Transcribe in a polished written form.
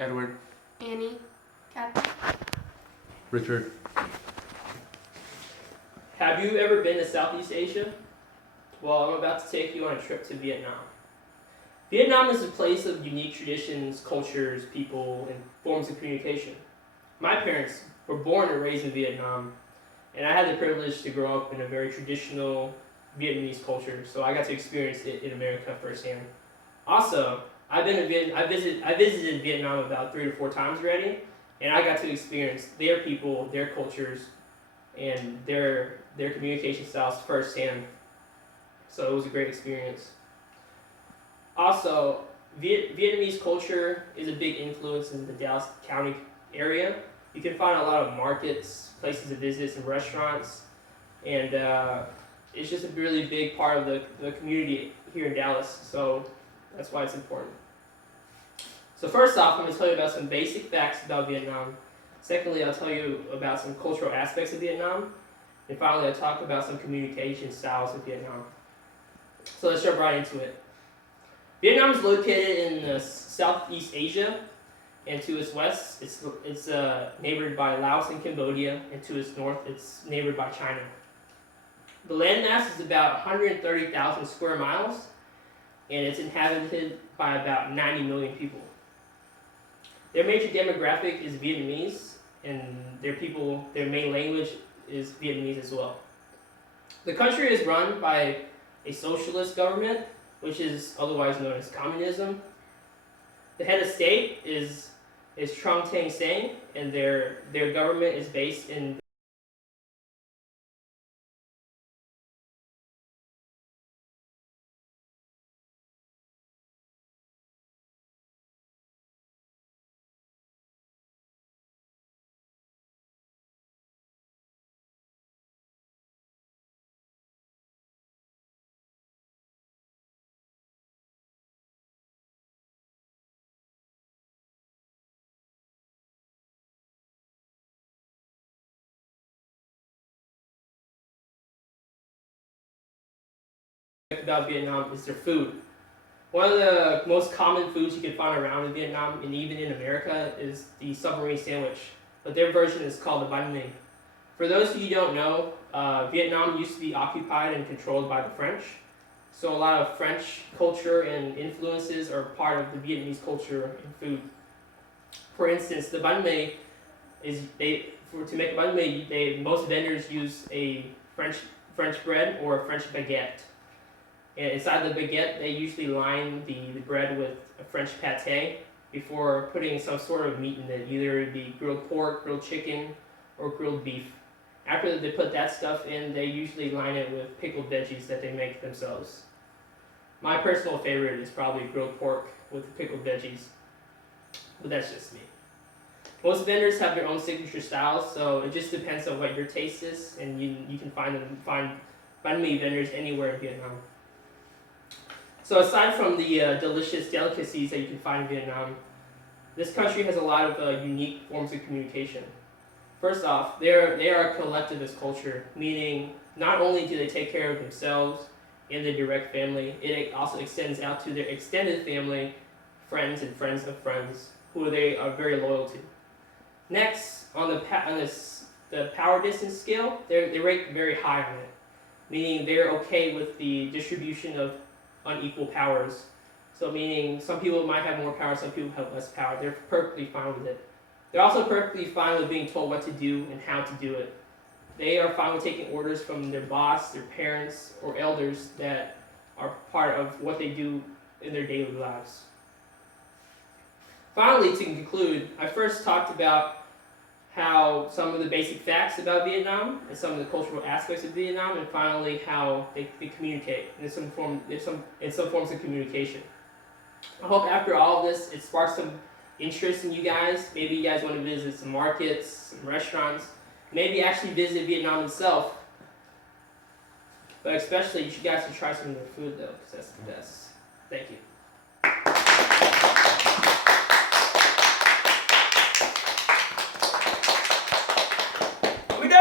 Edward. Annie. Kathy. Richard. Have you ever been to Southeast Asia? Well, I'm about to take you on a trip to Vietnam. Vietnam is a place of unique traditions, cultures, people, and forms of communication. My parents were born and raised in Vietnam, and I had the privilege to grow up in a very traditional Vietnamese culture, so I got to experience it in America firsthand. Also, I visited Vietnam about 3 to 4 times already, and I got to experience their people, their cultures, and their communication styles firsthand. So it was a great experience. Also, Vietnamese culture is a big influence in the Dallas County area. You can find a lot of markets, places to visit, some restaurants, and it's just a really big part of the community here in Dallas. So that's why it's important. So first off, I'm going to tell you about some basic facts about Vietnam. Secondly, I'll tell you about some cultural aspects of Vietnam. And finally, I'll talk about some communication styles of Vietnam. So let's jump right into it. Vietnam is located in Southeast Asia, and to its west, it's neighbored by Laos and Cambodia, and to its north, it's neighbored by China. The landmass is about 130,000 square miles, and it's inhabited by about 90 million people. Their major demographic is Vietnamese, and their main language is Vietnamese as well. The country is run by a socialist government, which is otherwise known as communism. The head of state is Trong Thanh Sang, and their government is based in about Vietnam is their food. One of the most common foods you can find around in Vietnam and even in America is the submarine sandwich, but their version is called the banh mi. For those of you who don't know, Vietnam used to be occupied and controlled by the French, so a lot of French culture and influences are part of the Vietnamese culture and food. For instance, the banh mi to make banh mi, most vendors use a French bread or a French baguette. And inside the baguette, they usually line the bread with a French pate before putting some sort of meat in it, either it be grilled pork, grilled chicken, or grilled beef. After they put that stuff in, they usually line it with pickled veggies that they make themselves. My personal favorite is probably grilled pork with pickled veggies, but that's just me. Most vendors have their own signature styles, so it just depends on what your taste is, and you can find banh mi vendors anywhere in Vietnam. So aside from the delicious delicacies that you can find in Vietnam, this country has a lot of unique forms of communication. First off, they are a collectivist culture, meaning not only do they take care of themselves and their direct family, it also extends out to their extended family, friends and friends of friends, who they are very loyal to. Next, on the power distance scale, they rate very high on it, meaning they're okay with the distribution of unequal powers. So meaning some people might have more power, some people have less power. They're perfectly fine with it. They're also perfectly fine with being told what to do and how to do it. They are fine with taking orders from their boss, their parents, or elders that are part of what they do in their daily lives. Finally, to conclude, I first talked about how some of the basic facts about Vietnam and some of the cultural aspects of Vietnam, and finally how they communicate in some forms of communication. I hope after all of this, it sparks some interest in you guys. Maybe you guys want to visit some markets, some restaurants, maybe actually visit Vietnam itself. But especially, you guys should try some of their food though, because that's the best. Thank you.